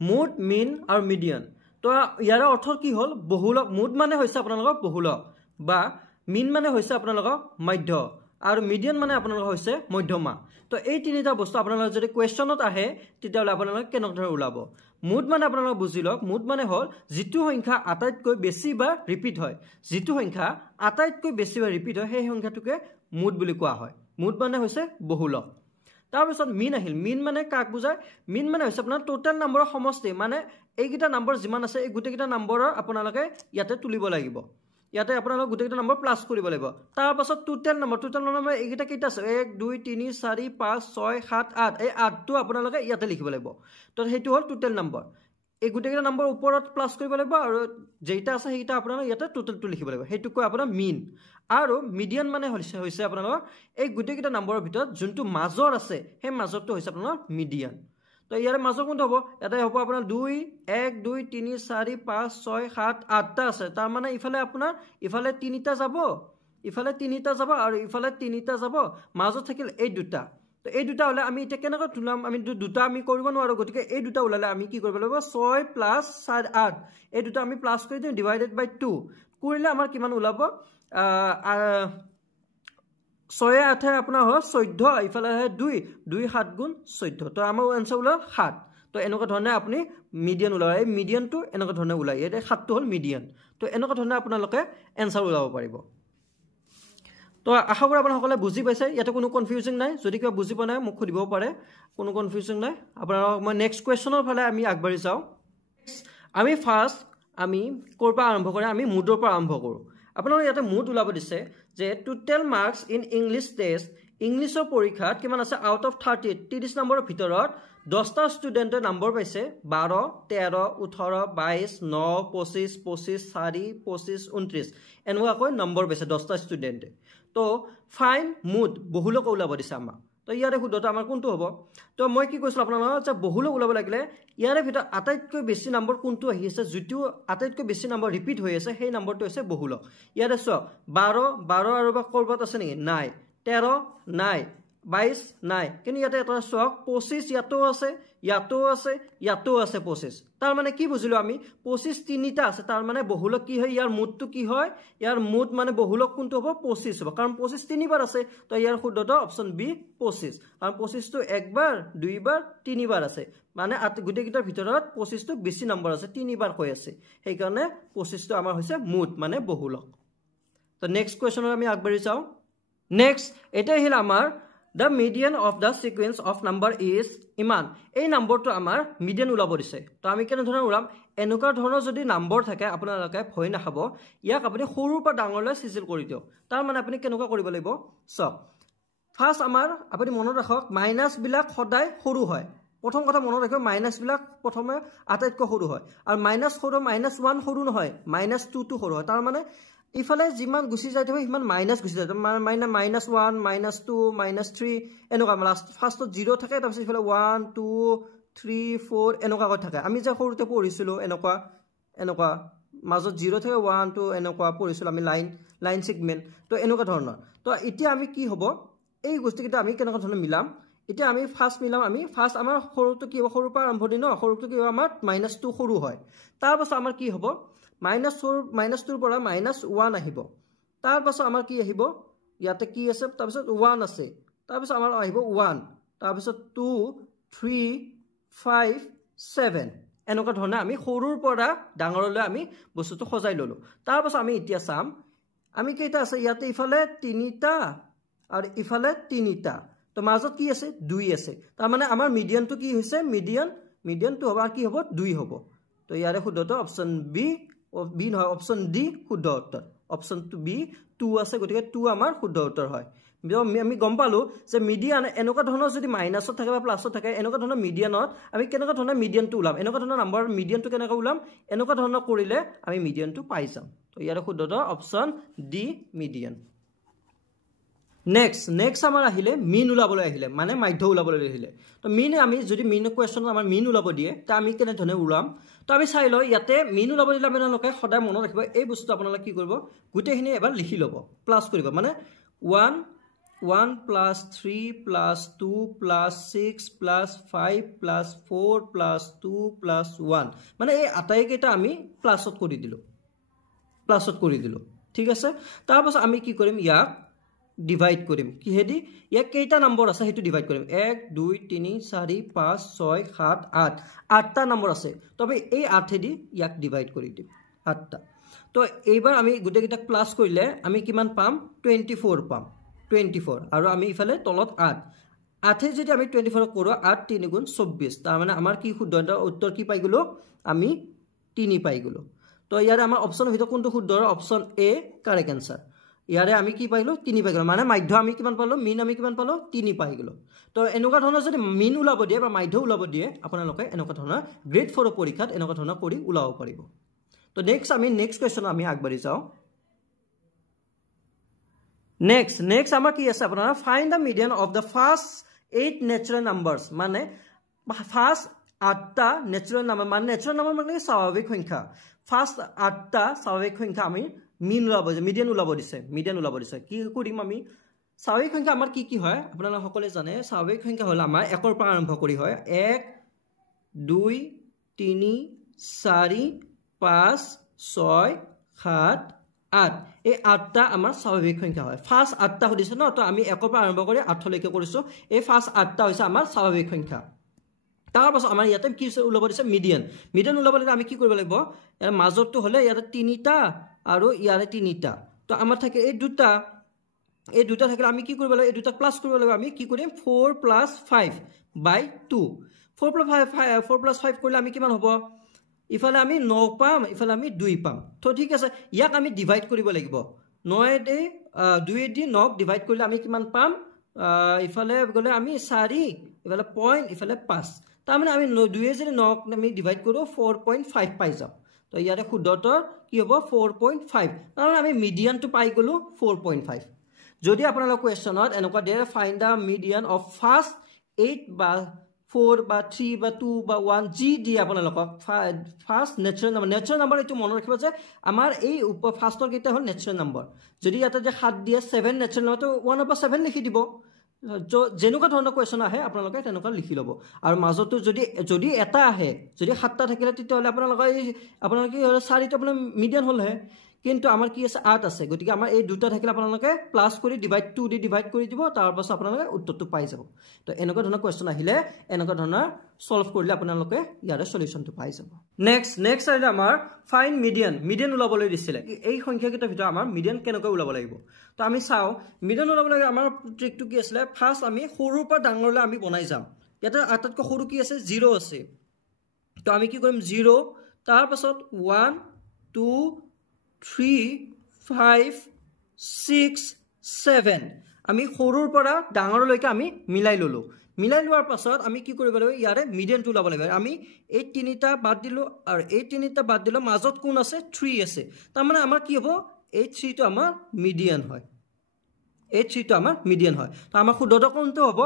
mood মিন আৰু median তো ইয়াৰ অৰ্থ কি হ'ল বহুলক মুড মানে হৈছে আপোনালোকৰ বহুলক বা মিন মানে হৈছে আপোনালোকৰ মধ্য আৰু মিডিয়ান মানে আপোনালোকৰ হৈছে মধ্যমা তো এই তিনিটা বস্তু আপোনালোকৰ যদি কোৱেশ্চনত আহে তেতিয়াহ'লে আপোনালোকে কেনেকৈ ওলাব মুড মানে আপোনালোকে বুজি লওক মুড মানে হ'ল যিটো সংখ্যা আটাইতকৈ বেছি বা ৰিপিট হয় যিটো সংখ্যা আটাইতকৈ বেছি বা ৰিপিট হয় সেই সংখ্যাটোকে মুড বুলি কোৱা হয় মুড মানে হৈছে বহুলক তাৰপিছত মিন আহিল মিন মানে কাক বুজায় মিন মানে হৈছে আপোনাৰ টোটেল নম্বৰৰ সমষ্টি মানে এইকেইটা নম্বৰ যিমান আছে এই গোটেইকেইটা নম্বৰৰ আপোনালোকে ইয়াতে তুলিব লাগিব ইয়াতে আপোনালোক গোটেইকেইটা নম্বৰ প্লাছ কৰিব লাগিব তাৰপাছত টোটেল নম্বৰ এইকেইটা কেইটা আছে 1 2 3 4 5 6 7 8 এই 8টো আপোনালোকে ইয়াতে লিখিব লাগিব তো সেইটো হ'ল টোটেল নম্বৰ এই গোটেইকেইটা নম্বৰ ওপৰত প্লাছ কৰিব লাগিব আৰু যেইটা আছে সেইটা আপোনালোকে ইয়াতে টোটেলটো লিখিব লাগিব সেইটো কয় আপোনাৰ মিন আৰু মিডিয়ান মানে হৈছে আপোনালোকৰ এই গোটেইকেইটা নম্বৰৰ ভিতৰত যোনটো মাজৰ আছে সেই মাজৰটো হৈছে আপোনাৰ মিডিয়ান তো ইয়াৰ মাজৰ কোনটো হ'ব এটা হ'ব আপোনাৰ 2 1 2 3 4 5 6 7 8টা আছে তাৰ মানে ইফালে আপোনাৰ ইফালে তিনিটা যাব আৰু ইফালে তিনিটা যাব মাজত থাকিল এই দুটা তো এই দুটা হলে আমি এটা কেনেকৈ তুলাম আমি দুটা আমি কৰিব নোৱাৰো গতিকে এই দুটা ওলালে আমি কি কৰিব লাগিব 6 + 4 8 এই দুটা আমি প্লাস কৰি দিম ডিভাইডেড বাই 2 কৰিলে আমাৰ কিমান ওলাব 6 8 আপোনাৰ হ'ল 14 ইফালে 2 2 7 গুণ 14 তো আমাৰ আনসাৰ ওলাল 7 তো এনেকুৱা ধৰণে আপুনি মিডিয়ান ওলায় এই মিডিয়ানটো এনেকুৱা ধৰণে ওলায় এই 7টো হ'ল মিডিয়ান তো এনেকুৱা ধৰণে আপোনালোকে আনসাৰ ওলাব পাৰিব তো আশা কৰো আপোনালোকে সকলে বুজি পাইছে ইয়াতে কোনো কনফিউজিং নাই যদি কিবা বুজি পোৱা নাই মোক সুধিব পাৰে কোনো কনফিউজিং নাই আপোনালোক মই নেক্সট কোৱেশ্চনৰ ফালে আমি আগবাঢ়ি যাওঁ আমি ফাৰ্স্ট আমি ক'ৰ পৰা আৰম্ভ কৰিম আমি মুডৰ পৰা আৰম্ভ কৰোঁ আপোনালোকে ইয়াতে মুড ওলাব দিছে যে total marks in English test ইংলিছৰ পৰীক্ষাত কিমান আছে আউট অফ 30 নম্বৰৰ ভিতৰত 10টা ষ্টুডেণ্টে নম্বৰ পাইছে 12 13 18 22 9 25 25 4 25 29 এনেকুৱাকৈ নম্বৰ পাইছে 10টা ষ্টুডেণ্টে তো ফাইন মুড বহুলক ওলাব দিছে আমাক তো ইয়াৰে শুদ্ধটো আমাৰ কোনটো হ'ব তো মই কি কৈছিল আপোনালোকক যে বহুলক ওলাব লাগিলে ইয়াৰে ভিতৰত আটাইতকৈ বেছি নম্বৰ কোনটো আহি আছে যেটো আটাইতকৈ বেছি নম্বৰ ৰিপিট হৈ আছে সেই নম্বৰটো হৈছে বহুলক ইয়াৰে চাওক 12 আৰু বা কৰবাত আছে নেকি নাই 13 নাই 22 নাই কিন্তু ইয়াতে এটা চাওক 25 ইয়াতো আছে 25 তাৰ মানে কি বুজিলো আমি 25 তিনিটা আছে তাৰ মানে বহুলক কি হয় ইয়াৰ মুডটো কি হয় ইয়াৰ মুড মানে বহুলক কোনটো হ'ব 25 হ'ব কাৰণ 25 তিনিবাৰ আছে তো ইয়াৰ শুদ্ধটো অপচন বি 25 কাৰণ 25 টো একবাৰ দুইবাৰ তিনিবাৰ আছে মানে গোটেইকেইটাৰ ভিতৰত 25 টো বেছি নম্বৰ আছে তিনিবাৰ হৈ আছে সেই কাৰণে 25 টো আমাৰ হৈছে মুড মানে বহুলক তো নেক্সট কোৱেশ্চনত আমি আগবাঢ়ি যাওঁ নেক্সট এটা হিল আমাৰ The median of the sequence of number is ইমান এই নম্বৰটো আমাৰ মিডিয়ান ওলাব দিছে তো আমি কেনে ধৰণৰ ওলাম এনেকুৱা ধৰণৰ যদি নম্বৰ থাকে আপোনালোকে ভয় নাখাব ইয়াক আপুনি সৰুৰ পৰা ডাঙৰলৈ চিজিল কৰি দিও তাৰ মানে আপুনি কেনেকুৱা কৰিব লাগিব সব ফাৰ্স্ট আমাৰ আপুনি মনত ৰাখক মাইনাস বিলাক সদায় সৰু হয় প্ৰথম কথা মনত ৰাখিব মাইনাস বিলাক প্ৰথমে আটাইতকৈ সৰু হয় আৰু মাইনাস সৰু মাইনাস 1 সৰু নহয় মাইনাস 2 টো সৰু হয় তাৰ মানে ইফালে যিমান গুছি যায় থাকে ইমান মাইনাস গুছি যায় মানে মাইনাস 1 মাইনাস 2 মাইনাস 3 এনেকুৱা লাষ্ট ফাৰ্স্টত 0 থাকে তাৰপিছত ইফালে 1 2 3 4 এনেকুৱা কৈ থাকে আমি যে সৰুতে পঢ়িছিলো এনেকুৱা মাজত 0 থাকে 1 2 এনেকুৱা পঢ়িছিলো আমি লাইন সেগমেন্ট তো এনেকুৱা ধৰণৰ তো এতিয়া আমি কি হ'ব এই বস্তুকেইটা আমি কেনেকুৱা ধৰণে মিলাম এতিয়া আমি ফাৰ্স্ট মিলাম আমি ফাৰ্স্ট আমাৰ সৰুটো কি হ'ব সৰুৰ পৰা আৰম্ভ দিন সৰুটো কি হ'ব আমাৰ -2 সৰু হয় তাৰ পাছত আমাৰ কি হ'ব -2 পৰা -1 আহিব তাৰ পাছত আমাৰ কি আহিব ইয়াতে কি আছে তাৰ পাছত 1 আছে তাৰ পাছত আমাৰ আহিব 1 তাৰ পাছত 2 3 5 7 এনেকুৱা ধৰণে আমি সৰুৰ পৰা ডাঙৰলৈ আমি বস্তুটো সজাই ললো তাৰ পাছত আমি এতিয়া চাম আমি কেইটা আছে ইয়াতে ইফালে 3টা আৰু ইফালে 3টা তো মাজত কি আছে 2 আছে তাৰ মানে আমাৰ মিডিয়ানটো কি হৈছে মিডিয়ানটো হ'ব কি হ'ব 2 হ'ব তো ইয়াৰে শুদ্ধটো অপচন বি নহয় অপচন ডি শুদ্ধ উত্তৰ অপচন বি 2 আছে গতিকে 2 আমাৰ শুদ্ধ উত্তৰ হয় আমি গম পালো যে মিডিয়ান এনেকুৱা ধৰণৰ যদি মাইনাসত থাকে বা প্লাসত থাকে এনেকুৱা ধৰণৰ মিডিয়ানত আমি কেনেকুৱা ধৰণৰ মিডিয়ানটো ওলাম এনেকুৱা ধৰণৰ নম্বৰ মিডিয়ানটো কেনেকৈ ওলাম এনেকুৱা ধৰণৰ কৰিলে আমি মিডিয়ানটো পাই যাম তো ইয়াৰে শুদ্ধটো অপচন ডি মিডিয়ান নেক্সট আমাৰ আহিলে মিন ওলাবলৈ আহিলে মানে মাধ্য ওলাবলৈ আহিলে তো মিন আমি যদি মিন কোৱেশ্চনত আমাৰ মিন ওলাব দিয়ে তা আমি কেনে ধৰণে ওলাম তো আমি চাই লও ইয়াতে মিন ওলাব দিলে আপোনালোকে সদায় মনত ৰাখিব এই বস্তু আপোনালোকে কি কৰিব গুটেখিনি এবাৰ লিখি ল'ব প্লাস কৰিব মানে 1 1 plus 3 plus 2 plus 6 plus 5 plus 4 plus 2 plus 1 মানে এই আটাইকেইটা আমি প্লাছত কৰি দিলো ঠিক আছে তাৰ পাছত আমি কি কৰিম ইয়াক ডিভাইড কৰিম কিহেদি ইয়াক কেইটা নম্বৰ আছে হেতু ডিভাইড কৰিম 1 2 3 4 5 6 7 8 8টা নম্বৰ আছে তবে এই 8 দি ইয়াক ডিভাইড কৰি দিম 8টা তো এইবাৰ আমি গুটেকিটা প্লাস কৰিলে আমি কিমান পাম 24 পাম 24 আৰু আমি ইফালে তলত 8 8 যদি আমি 24 কৰো 8 3 গুণ 24 তাৰ মানে আমাৰ কি শুদ্ধ উত্তৰ কি পাই গলো আমি 3 পাই গলো তো ইয়াৰে আমাৰ অপচন ভিতৰত কোনটো শুদ্ধ অপচন এ কাৰেক্ট आंसर ইয়াৰে আমি কি পাইলো 3 পাই গলো মানে মাধ্য আমি কিমান পালো মিন আমি কিমান পালো 3 পাই গলো তো এনেকুৱা ধৰণৰ যদি মিন উলাব দিয়ে বা মাধ্য উলাব দিয়ে আপোনালোকে এনেকুৱা ধৰণৰ গ্ৰেড 4 পৰীক্ষাত এনেকুৱা ধৰণৰ কৰি উলাব পাৰিব তো নেক্সট কোৱেশ্চন আমি আগবাঢ়ি যাও নেক্সট আমাৰ কি আছে আপোনাৰ find da median of the first 8 ন্যাচাৰাল নাম্বাৰস মানে ফাৰ্স্ট 8টা ন্যাচাৰাল নাম্বাৰ মানে ন্যাচাৰাল নাম্বাৰ মানে স্বাভাৱিক সংখ্যা ফাৰ্স্ট 8টা স্বাভাৱিক সংখ্যা আমি মিডিয়ান উলাব দিছে কি কৰিম আমি স্বাভাৱিক সংখ্যা আমাৰ কি হয় আপোনালোক সকলে জানে স্বাভাৱিক সংখ্যা হল আমাৰ 1 ৰ পৰা আৰম্ভ কৰি হয় 1 2 3 4 5 6 7 8 এই 8টা আমাৰ স্বাভাৱিক সংখ্যা হয় ফাৰ্স্ট 8টা হদিছে ন তো আমি 1 ৰ পৰা আৰম্ভ কৰি 8 লৈকে কৰিছো এই ফাৰ্স্ট 8টা হৈছে আমাৰ স্বাভাৱিক সংখ্যা তাৰ পাছত আমাৰ ইয়াতে কি উলাব দিছে মিডিয়ান উলাব লাগে আমি কি কৰিব লাগিব ইয়াৰ মাজৰটো হলে ইয়াতে 3টা আৰু ইয়াৰে 3টা তো আমাৰ থাকে এই দুটা থাকিলে আমি কি কৰিব লাগিব এই দুটা প্লাস কৰিব লাগিব আমি কি কৰিম 4 + 5 / 2 4 + 5 কৰিলে আমি কিমান হ'ব ইফালে আমি 9 পাম ইফালে আমি 2 পাম তো ঠিক আছে ইয়াক আমি ডিভাইড কৰিব লাগিব 9 দে 2 দি 9 ডিভাইড কৰিলে আমি কিমান পাম ইফালে গলে আমি 4 ইফালে পইণ্ট ইফালে 5 তাৰ মানে আমি 2 যদি 9 আমি ডিভাইড কৰো 4.5 পাই যাম তো ইয়াৰে শুদ্ধতৰ কি হ'ব 4.5 কাৰণ আমি মিডিয়ানটো পাই গলো 4.5 যদি আপোনালোক কোৱেশ্চনত এনেকুৱা they find da median of first 8 বা 4 বা 3 বা 2 বা 1 জি দি আপোনালোক ফার্স্ট ন্যাচারাল নাম্বার এটো মনত ৰাখিব যে আমাৰ এই ফাৰ্স্টৰ কেইটা হল ন্যাচাৰাল নাম্বাৰ যদি ইয়াতে যে 7 দিয়ে 7 ন্যাচাৰাল নাম্বাৰটো 1/7 লিখি দিব যেনেকুৱা ধৰণৰ কোৱেশ্চন আহে আপোনালোকে তেনেকুৱা লিখি লব আৰু মাজতো যদি এটা আহে যদি 7টা থাকিলে তেতিয়াহলে আপোনালোকে 4টা আপোনাৰ মিডিয়ান হল হে কিন্তু আমাৰ কি আছে 8 আছে গতিকে আমাৰ এই দুটা থাকিলে আপোনালোকে প্লাস কৰি ডিভাইড 2 দি ডিভাইড কৰি দিব তাৰ পাছত আপোনালোকে উত্তৰটো পাই যাব তো এনেকুৱা ধৰণৰ কোৱেশ্চন আহিলে এনেকুৱা ধৰণৰ সলভ কৰিলে আপোনালোকে ইয়াৰে সলিউশনটো পাই যাব নেক্সট আহিলে আমাৰ ফাইন্ড মিডিয়ান উলাবলৈ দিছিলে এই সংখ্যাকেইটাৰ ভিতৰত আমাৰ মিডিয়ান কেনেকৈ উলাব লাগিব তো আমি চাও মিডিয়ান উলাবলৈ আমাৰ ট্ৰিকটো কি আছিল ফাৰ্স্ট আমি সৰুৰ পৰা ডাঙৰলৈ আমি বনাই যাম ইয়াতে আটাইতকৈ সৰু কি আছে 0 আছে তো আমি কি কৰিম 0 তাৰ পাছত 1 2 3 5 6 7 আমি সৰুৰ পৰা ডাঙৰলৈকে আমি মিলাই লোৱাৰ পাছত আমি কি কৰিব লাগিব ইয়াৰে মিডিয়ানটো উলাব লাগিব আমি এই 3টা বাদ দিলো আৰু এই 3টা বাদ দিলো মাজত কোন আছে 3 আছে তাৰ মানে আমাৰ কি হ'ব এই 3টো আমাৰ মিডিয়ান হয় তো আমাৰ শুদ্ধটো কোনটো হ'ব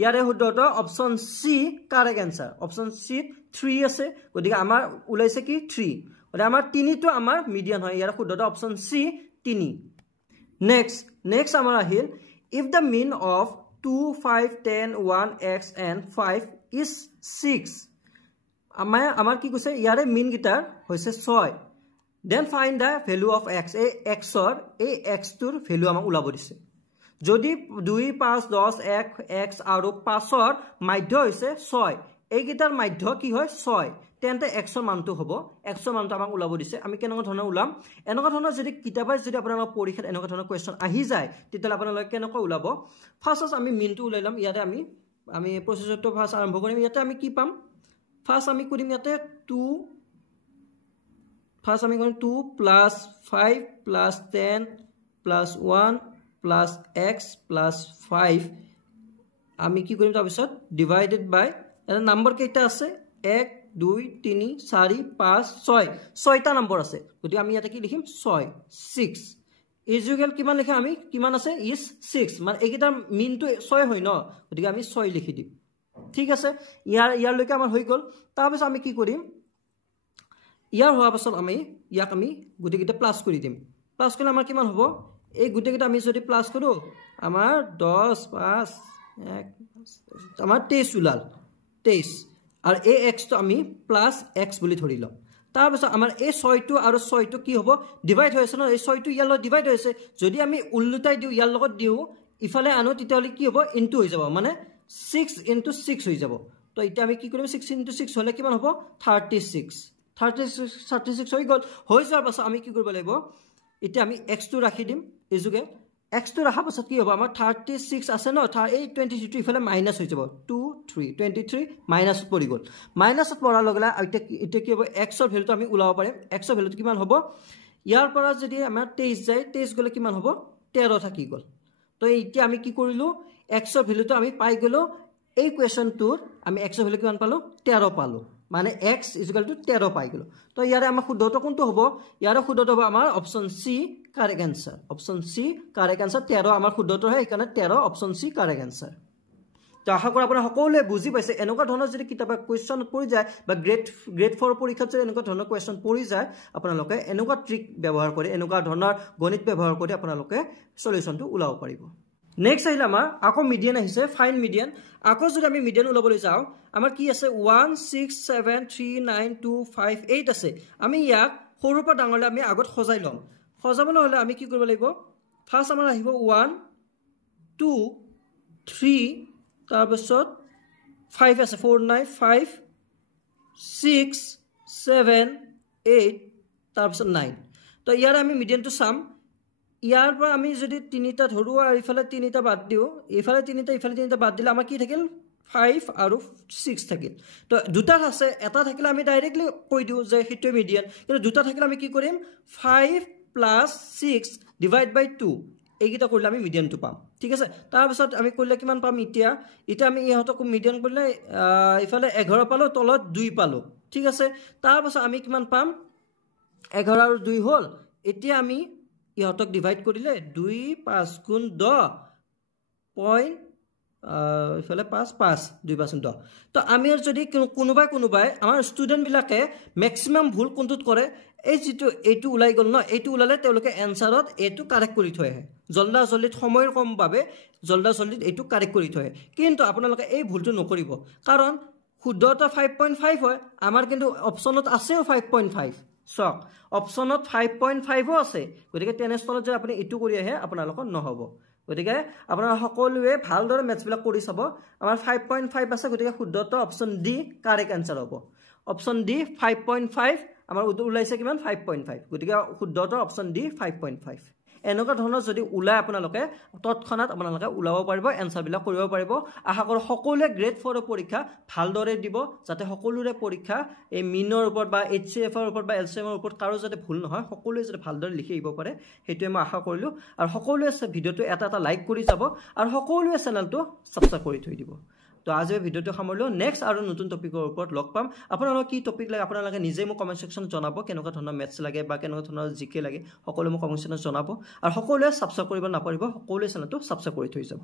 ইয়াৰে শুদ্ধটো option C correct answer option C 3 আছে গতিকে আমাৰ উলাইছে কি 3 গতিকে আমাৰ 3টো আমাৰ মিডিয়ান হয় ইয়াৰে শুদ্ধটো অপচন সি 3 নেক্সট আমাৰ আহিল if the mean of 2 5 10 1 x and 5 is 6 আমাৰ কি কৈছে ইয়াৰে মিন গিটাৰ হৈছে 6 then find the value of x এই x টোৰ ভ্যালু আমাক উলাব দিছে যদি 2 5 10 1 x আৰু 5 ৰ মাধ্য হৈছে 6 এই গিটাৰ মাধ্য কি হয় 6 তেন্তে x ৰ মানটো হ'ব x ৰ মানটো আমাক উলাব দিছে আমি কেনেকুৱা ধৰণৰ উলাম এনেকুৱা ধৰণৰ যদি কিতাপত যদি আপোনালোকৰ পৰীক্ষাত এনেকুৱা ধৰণৰ কোৱেশ্চন আহি যায় তেতিয়া আপোনালোকে কেনেকৈ উলাব ফাৰ্স্ট আমি মিনটো উলাইলাম ইয়াতে আমি প্ৰসেসৰটো ফাৰ্স্ট আৰম্ভ কৰিম ইয়াতে আমি কি পাম ফাৰ্স্ট আমি কৰিম ইয়াতে 2 ফাৰ্স্ট আমি কৰিম 2 + 5 + 10 + 1 + x + 5 আমি কি কৰিম তাৰ পিছত ডিভাইডেড বাই এটা নম্বৰ কেইটা আছে 1 2 3 4 5 6 টা নম্বৰ আছে গতি আমি ইয়াতে কি লিখিম 6 ইজুগেল কিমান লিখা আমি কিমান আছে is 6 মানে এইকেইটাৰ মিনটো 6 হয় ন গতিকে আমি 6 লিখি দিম ঠিক আছে ইয়াৰ লৈকে আমাৰ হৈ গল তাৰ পিছত আমি কি কৰিম ইয়াৰ হোৱাৰ পাছত আমি ইয়াক আমি গুটিকেইটা প্লাস কৰি দিম প্লাস কৰিলে আমাৰ কিমান হ'ব এই গোটেইকেইটা আমি যদি প্লাছ কৰোঁ আমাৰ 10 5 1 আমাৰ 23 ওলাল 23 আৰু এই এক্সটো আমি প্লাছ এক্স বুলি ধৰি লওঁ তাৰপিছত আমাৰ এই 6টো আৰু 6টো কি হ'ব ডিভাইড হৈ আছে ন এই 6টো ইয়াৰ লগত ডিভাইড হৈ আছে যদি আমি উল্টাই দিওঁ ইয়াৰ লগত দিওঁ ইফালে আনো তেতিয়াহ'লে কি হ'ব ইনটু হৈ যাব মানে 6 × 6 হৈ যাব তো এতিয়া আমি কি কৰিম 6 × 6 হ'লে কিমান হ'ব 36 হৈ গ'ল হৈ যোৱাৰ পাছত আমি কি কৰিব লাগিব এতিয়া আমি এক্সটো ৰাখি দিম এইযোগে এক্সটো ৰখাৰ পাছত কি হ'ব আমাৰ 36 আছে ন এই 23 ইফালে মাইনাছ হৈ যাব 2 3 23 মাইনাছত পৰি গ'ল মাইনাছত পৰাৰ লগে লগে এতিয়া কি হ'ব এক্সৰ ভেলুটো আমি ওলাব পাৰিম এক্সৰ ভেলুটো কিমান হ'ব ইয়াৰ পৰা যদি আমাৰ 23 যায় 23 গ'লে কিমান হ'ব 13 থাকি গ'ল তো এতিয়া আমি কি কৰিলোঁ এক্সৰ ভেলুটো আমি পাই গ'লোঁ এই কুৱেশ্যনটোৰ আমি এক্সৰ ভেলু কিমান পালোঁ 13 পালোঁ মানে x = 13 পাই গ'লোঁ তো ইয়াৰে আমাৰ শুদ্ধটো কোনটো হ'ব ইয়াৰে শুদ্ধটো হ'ব আমাৰ option C correct answer option C correct answer 13 আমাৰ শুদ্ধটো হয় এইকাৰণে 13 অপশ্যন চি কাৰেক্ট এনসাৰ তো আশা কৰোঁ আপোনাৰ সকলোৱে বুজি পাইছে এনেকুৱা ধৰণৰ যদি কিতাপত কুৱেশ্যন পৰি যায় বা গ্ৰেড 4 পৰীক্ষাত যদি এনেকুৱা ধৰণৰ কুৱেশ্যন পৰি যায় আপোনালোকে এনেকুৱা ট্ৰিক ব্যৱহাৰ কৰি এনেকুৱা ধৰণৰ গণিত ব্যৱহাৰ কৰি আপোনালোকে সলিউশনটো ওলাব পাৰিব নেক্সট আহিলে আমাৰ আকৌ মিডিয়ান আহিছে ফাইন মিডিয়ান আকৌ যদি আমি মিডিয়ান ওলাবলৈ যাওঁ আমাৰ কি আছে 1 6 7 3 9 2 5 8 আছে আমি ইয়াক সৰুৰ পৰা ডাঙৰলৈ আমি আগত সজাই লম সজাবলৈ হ'লে আমি কি কৰিব লাগিব ফাৰ্স্ট আমাৰ আহিব 1 2 3 তাৰপিছত 5 আছে 4 9 5 6 7 8 তাৰপিছত 9 তো ইয়াৰ আমি মিডিয়ানটো চাম ইয়াৰ পৰা আমি যদি তিনিটা ধৰো আৰু ইফালে তিনিটা বাদ দিও ইফালে তিনিটা বাদ দিলে আমাৰ কি থাকিল 5 আৰু 6 থাকিল তো দুটা আছে এটা থাকিলে আমি ডাইৰেক্টলি কৈ দিও যে হেটো মিডিয়ান কিন্তু দুটা থাকিলে আমি কি কৰিম 5 + 6 ডিভাইড বাই 2 এইগিটা কৰিলে আমি মিডিয়ানটো পাম ঠিক আছে তাৰ পিছত আমি কৰিলে কিমান পাম এতিয়া আমি ইহতক মিডিয়ান কৰিলে ইফালে 11 পালো তলত 2 পালো ঠিক আছে তাৰ পিছত আমি কিমান পাম 11 আৰু 2 হ'ল এতিয়া আমি ইহতক ডিভাইড কৰিলে 2 5 * 10 পইণ্ট ইফালে 5 5 2 5 10 তো আমি যদি কোনোবাই আমাৰ ষ্টুডেন্ট বিলাকে ম্যাক্সিমাম ভুল কোনটোত কৰে এই যেটো এইটো উলাই গল ন এইটো উলালে তেওঁলোকে এনসাৰত এইটো কাৰেক্ট কৰি থয় জলদি সময়ৰ কম বাবে জলদি এইটো কাৰেক্ট কৰি থয় কিন্তু আপোনালোকে এই ভুলটো নকৰিব কাৰণ শুদ্ধতা 5.5 হয় আমাৰ কিন্তু অপচনত আছেও 5.5 সক অপচনত 5.5 আছে গতিকে টেনেস্তলত যে আপুনি ইটো কৰি আহে আপোনালোকৰ নহব গতিকে আপোনালোক সকলোৱে ভালদৰে মেথছ বিলাক কৰি চাব আমাৰ 5.5 আছে গতিকে শুদ্ধতা অপচন ডি কাৰেক্ট আনসাৰ হ'ব অপচন ডি 5.5 আমাৰ উলাইছে কিমান 5.5 গতিকে শুদ্ধতা অপচন ডি 5.5 এনেকুৱা ধৰণৰ যদি উলাই আপোনালোকে তৎক্ষণাত আপোনালোকে উলাব পাৰিব এনসাৰ বিলাক কৰিব পাৰিব আশা কৰো সকলোৱে গ্ৰেড 4 পৰীক্ষা ভালদৰে দিব যাতে সকলোৰে পৰীক্ষা এই মিনৰ ওপৰত বা এইচসিএফ ৰ ওপৰত বা এলসিএম ৰ ওপৰত কাৰো যাতে ভুল নহয় সকলোৱে যাতে ভালদৰে লিখি আহিব পাৰে হেতুৱে মই আশা কৰিলো আৰু সকলোৱে ভিডিওটো এটা লাইক কৰি যাব আৰু সকলোৱে চেনেলটো সাবস্ক্ৰাইব কৰি থৈ দিব তো আজিৰ ভিডিওটো সামৰিলো নেক্সট আৰু নতুন টপিকৰ ওপৰত লগ পাম আপোনালোক কি টপিক লাগে আপোনালোকে নিজে মোক কমেন্ট সেকশনত জনাব কেনেকুৱা ধৰণৰ মেথছ লাগে বা কেনেকুৱা ধৰণৰ জিকে লাগে সকলো মোক কমেন্ট সেকশনত জনাব আৰু সকলোৱে সাবস্ক্ৰাইব কৰিব নাপাৰিব সকলোৱে চেনেলটো সাবস্ক্ৰাইব কৰি থৈ যাব